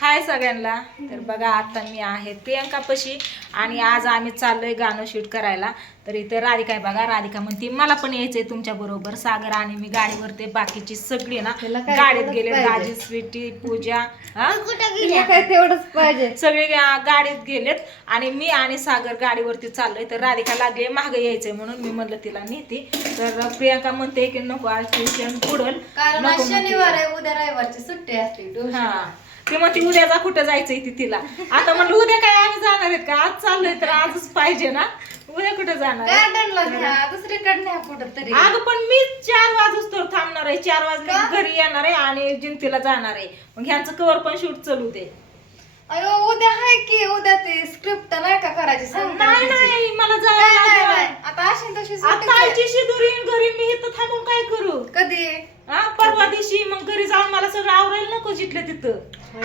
हाय सगळ्यांना. तर बघा आता मी आहे प्रियंकापाशी आणि आज आम्ही चाललोय गाणं शूट करायला. तर इथे राधिका आहे बघा राधिका म्हणते मला पण यायचंय तुमच्या बरोबर सागर आणि मी गाडीवर ते बाकीची सगळी ना गाडीत गेले. दाजी स्वीटी पूजा हा? तेवढंच पाहिजे. सगळे गाडीत गेलेत आणि मी आणि सागर गाडीवरती चाललोय. तर राधिका लागली माग यायचंय म्हणून मी म्हणलं तिला नेते. तर प्रियंका म्हणते की नको आज ट्युशन बुडल. शनिवार आहे उद्या रविवारची सुट्टी असते हा. ती म्हणते उद्या जा कुठं जायचंय ती तिला आता म्हणलं उद्या काय आम्ही जाणार आहेत का आज चाललोय तर आजच पाहिजे ना उद्या कुठं जाणार आहे? गार्डनला न्या दुसरीकडे न्या कुठं तरी अगं पण मी चार वाजूच तर थांबणार आहे चार वाजले की घरी येणार आहे आणि जिंतीला जाणार आहे मग ह्यांचं कवर पण शूट चालू दे अयो उद्या आहे की उद्या ते स्क्रिप्ट नाही का करायची नाही संक्रांतीची? नाही मला नाही, जायला नाही, लागेल. नाही. आता अशी तशी आता. आईची शिदुरी घरी मी इथं थांबून काय करू कधी हा परवा दिवशी मग घरी जाऊन मला सगळं आवरायला नको जिथलं तिथं. हो,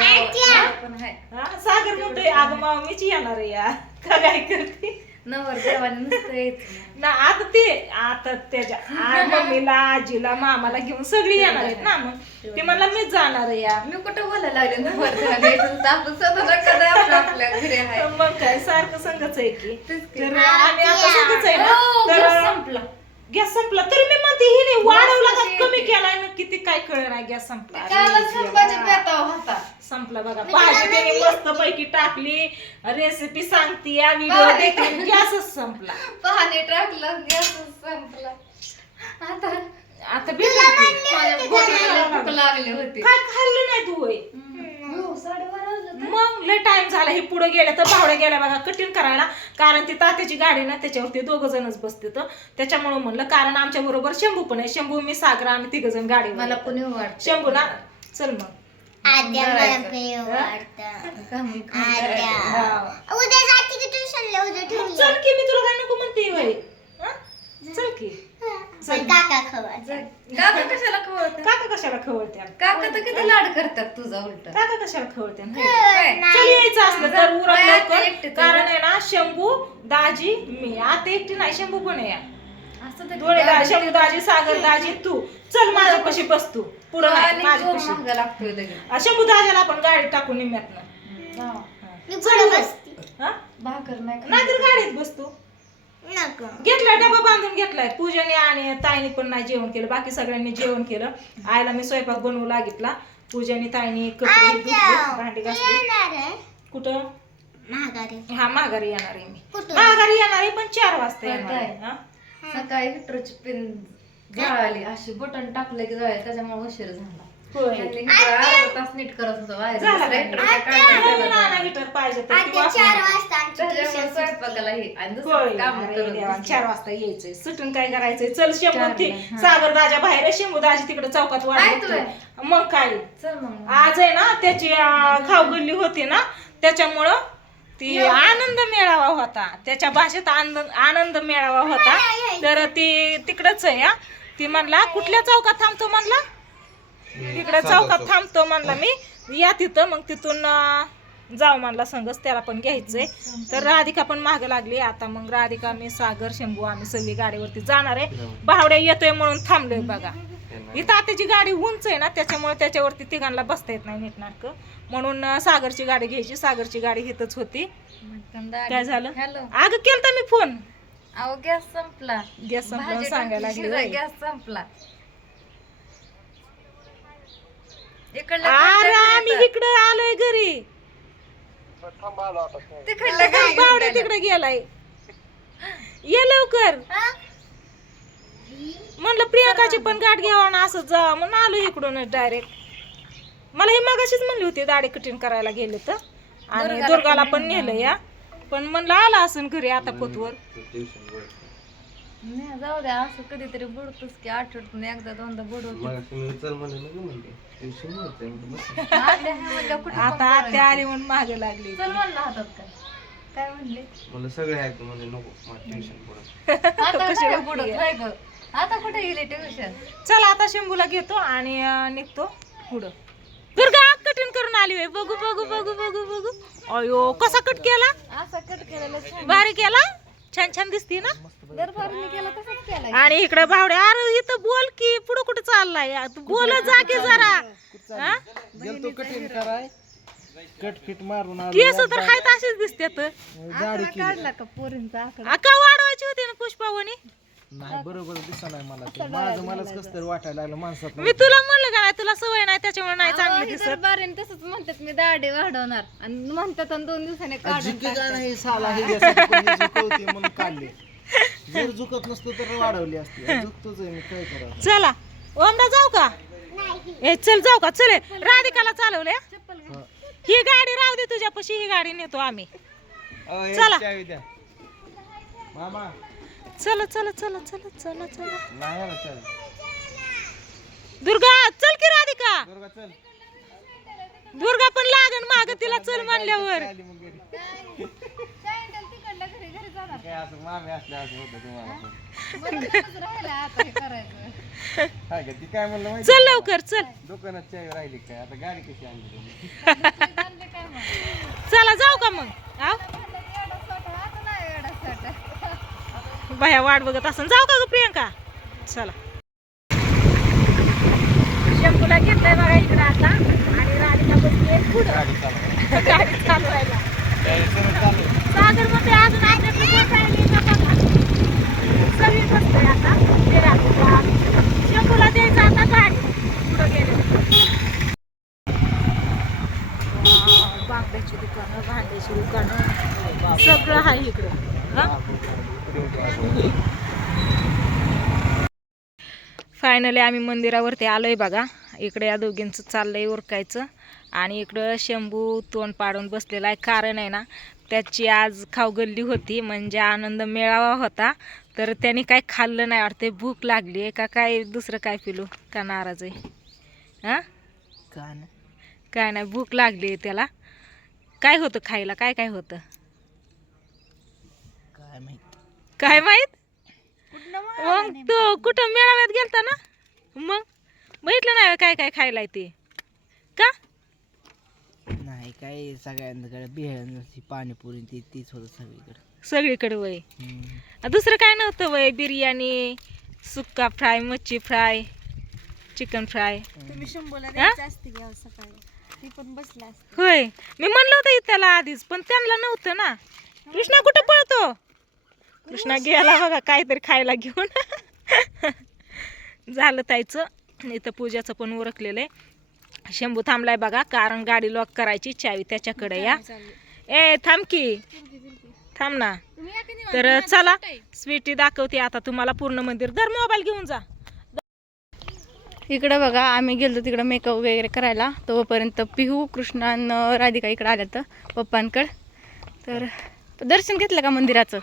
पण हा सागर म्हणतोय अगं मामा मीच येणार आहे या. का काय करते? नवर देवाने नुसतं यायचं ना आता ते आता त्याच्या आ- मम्मीला आजीला मामाला घेऊन सगळी येणार आहेत ना मग. ते मला मीच जाणार आहे या. मी कुठं बोलायला लागले? नवर देवाने यायचं तर आपण स्वतः कधी आपलं आपल्या घरी आहे. मग काय सारखं संगच आहे की. तेच की. तर आम्ही आता संगच आहे हो, ना तर संपला. गॅस संपला. तरी मी म्हणते हिने वाढवला का? कमी? केलाय ना? किती काय कळ नाही गॅस संपला. कालच अरे संपाची देवा. पेताव होता. संपला बघा. भाजी त्याने मस्त पैकी टाकली. रेसिपी सांगती या व्हिडिओ? देखील गॅसच संपला. पाणी टाकलं गॅस संपला. आता आता माझ्या भूक लागली. होती. काय खाल्लं नाही तू होय? हो, साडेबारा. मग लय टाइम झाला. हे पुढे गेल्या तर भावड्या गेल्या बघा. कठीण करायला. कारण ती तात्याची गाडी ना त्याच्यावरती दोघ जणच बसते तर. त्याच्यामुळे म्हणलं कारण आमच्या बरोबर शंभू पण आहे. शंभू मी सागर आम्ही तिघ जण गाडी मला पण. शंभू ना चल मग. आद्या मला वाटतं आद्या. उद्या जाते की ट्युशनला? उद्या ठेवली चल की मी तुला काय नको म्हणते हा? चल की. पण काका खबर काका कशाला खवळतात? काका कशाला खवळत्या काका तर किती लाड करतात तुझा उलट. काका कशाला खवळत्या काय? चल यायचं असलं तर उरक नाही, लवकर. कारण आहे ना शंभू दाजी मी. आता एकटी नाही शंभू पण आहे. या. असं तर दोन्ही दा- शंभू दाजी सागर दाजी तू. चल माझ्यापाशी बस तू. पुढं नाही, महागा लागतोय लगेच. शंभू दाजीला आपण गाडी टाकून निम्यातनं. मी पुढे बसते. हा? भाकर नाही खायची. नाहीतर गाडीत बस तू. नको. घेतलाय डबा बांधून घेतलाय. पूजाने आणि ताईने पण नाही जेवण केलं बाकी सगळ्यांनी जेवण केलं. आईला मी स्वयंपाक बनवू लागितला. पूजाने ताईने कपडे धुतले, भांडी घासली. येणार आहे? कुठं? महागारी हा माघारी येणार आहे मी. कुठं? माघारी येणार आहे पण चार वाजता येणार आहे काय? हा? सकाळी हिटरची पिन जळाली अशी बटन टाकलं की जळाली त्याच्यामुळे उशीर झाला. नीट करत होतो काय? काय पाहिजे तर ती चार. वाजता आमची त्याच्यामुळे ट्युशन स्वयंपाकाला हे. आणि होय. दुसरं काम अरे करत देवा, बसली. चार वाजता यायचंय. सुटून काय करायचंय? चल शंभू चारला, हा. सागर दाजा बाहेर शंभू दाजी तिकडे चौकात आहे वाढत? मग काय? चल मग. आज आहे ना त्याची अं, होती ना त्याच्यामुळं ती आनंद मेळावा होता. त्याच्या भाषेत आनंद आनंद मेळावा होता. तर ती तिकडच आहे हा. ती म्हणला कुठल्या चौकात थांबतो? म्हणला. तिकडे चौकात थांबतो. म्हणला मी. या तिथं. मग तिथून जाऊ म्हणला संगच. त्याला पण घ्यायचंय. तर राधिका पण मागे लागली. आता मग राधिका मी सागर शंभू आम्ही सगळी गाडीवरती जाणार आहे. भावड्या येतोय म्हणून थांबलोय बघा. इथं आताची गाडी उंच आहे ना त्याच्यामुळे त्याच्यावरती तिघांना बसता येत नाही नीटनाटकं म्हणून सागरची गाडी घ्यायची. सागरची गाडी इथंच होती. काय झालं? हॅलो. अगं केलता मी फोन. अहो गॅस संपला. गॅस संपला सांगायला. गॅस संपला. अरे आम्ही इकडं. आलोय घरी. तिकडलं काय तिकडे गेलाय. ये लवकर. म्हणलं प्रियंकाची पण गाठ घ्यावा ना असं जा. म्हणून आलो इकडूनच डायरेक्ट मला ही मगाशीच म्हणली होती दाढी कटिंग करायला गेले तर. आणि दुर्गाला पण पण नेलं या. पण म्हणलं आला असं घरी आता पोतवर. नाही, जाऊ द्या असं कधीतरी बुडतोच की आठवड्यातून एकदा दोनदा बुडवतो आत्या ह्या म्हणल्या कुठं आता पण आत्या आली म्हणून मागे लागली चल म्हणलं हातात काय. काय म्हणले? मला सगळे ऐकू म्हणजे नको मला आता कशी काय बुडत? नाही गं. आता कुठे गेले ट्युशन चला आता शंभूला घेतो आणि अं, निघतो पुढं. दुर्गा कटिंग करून आली होय. बघू बघू बघू बघू बघू. अयो कसा कट केला? असा कट केलेला छान. भारी केला? छान छान दिसती ना? दरबारीने केला तसंच केला आणि इकडे भावड्या अरे इथं बोल की पुढं कुठं चाललाय? तू बोल जा की जरा. हा? गेलतो कठीण कराय. कटफिट मारून आलो. केस तर हायत अशीच दिसतात गाडी केली. काढला का पोरींचा आकडा? का वाढवायची होती ना पुष्पावणी? नाही बरोबर दिसा नाही मला ते. माझं मलाच कस तरी वाटायला लागलं माणसात मी तुला म्हणलं का नाही तुला सवय नाही त्याच्यामुळे नाही चांगलं दिसत. दरबारीन तसंच म्हणतात मी दाढी वाढवणार. आणि म्हणतात आणि दोन दिवसाने काढून साला हे कोणी झुकवते म्हणून काढले. जर झुकत नसतो तर वाढवली असती. झुकतोच आहे मी काय करावं? चला ओमडा जाऊ का? ए चल जाऊ का? चल राधिकाला चालवले ही? गाडी राहू दे तुझ्यापाशी ही गाडी नेतो आम्ही. अहो, हे चला. चावी द्या. मामा चला चला चला चला चला चला नाही आला चल दुर्गा चल की राधिका दुर्गा चल दुर्गा पण लागन माग तिला चल म्हणल्यावर आली मग घरी काय असं मामी असल्या असं होतं तुम्हाला पण. काय का ती काय म्हणलं माहिती चल लवकर चल दुकानात चावी राहिली काय आता गाडी कशी आणली तुम्ही चला जाऊ का मग आव? बाया वाट बघत असं जाऊ का ग प्रियंका? चला. शंभूला घेतलंय बघा इकडं आता. आणि राधिका बसली पुढं. गाडी चालवायला. सागरमध्ये अजून आपल्याकडे कोण राहिली का बघा. सगळी बसतोय आता. ते राधिका. द्यायचं आता गाडी. पुढं गेले. बांगड्याची दुकानं भांड्याची दुकानं. सगळं आहे इकडं. हा? फायनली आम्ही मंदिरावरती आलोय बघा. इकडे या दोघींचं चाललंय उरकायचं. आणि इकडं शंभू तोंड पाडून बसलेला आहे. कारण आहे ना त्याची आज खावगल्ली होती. म्हणजे आनंद मेळावा होता. तर त्याने काय खाल्लं नाही वाटते भूक लागली आहे. का काय दुसरं काय पिलू? का नाराज आहे? हां? काय नाही? काय नाही भूक लागली आहे त्याला. काय होतं खायला? काय काय होतं काय माहीत काय माहीत? मग तू कुठं मेळाव्यात गेलता ना? मग बघितलं नाही काय काय खायला ते. का? नाही काय सगळ्यांकडे बिहेळ पाणीपुरी ती तीच होत सगळीकडे. सगळीकडे वय. दुसरं काय नव्हतं वय? बिर्याणी सुक्का फ्राय मच्छी फ्राय चिकन फ्राय. तुम्ही शंभूला? द्यायचं असते घ्या सकाळी? ती पण बसला असते. होय. मी म्हणलं होतं त्याला आधीच पण त्यांना नव्हतं ना. कृष्णा कुठं पळतो? कृष्णा गेला बघा काहीतरी खायला घेऊन. झालं ताईचं. इथं पूजाचं पण उरकलेलं आहे. शंभू थांबलाय बघा कारण गाडी लॉक करायची चावी त्याच्याकडे या. ए थांब की. थांब ना. तर चला स्वीटी दाखवते आता तुम्हाला पूर्ण मंदिर. दर मोबाईल घेऊन जा. इकडं बघा आम्ही गेलो तिकडं मेकअप वगैरे करायला. तोपर्यंत पिहू कृष्णा आणि राधिका इकडं आल्या तर पप्पांकडं. तर दर्शन घेतलं का मंदिराचं?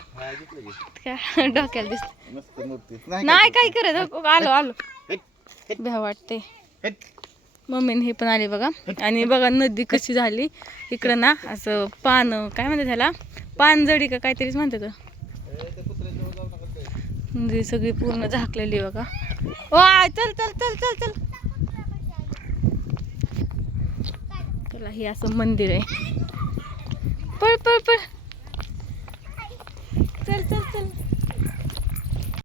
काय डोक्याला दिसत नाही काय करत? आलो आलो. भ्या वाटते. मम्मीने हे पण आले बघा. आणि बघा नदी कशी झाली. इकडं ना असं पान काय म्हणतात त्याला पानजडी का काहीतरीच म्हणतात. नदी सगळी पूर्ण झाकलेली बघा. वा चल चल चल चल चल. चला हे असं मंदिर आहे. पळ पळ पळ. चल चल चल.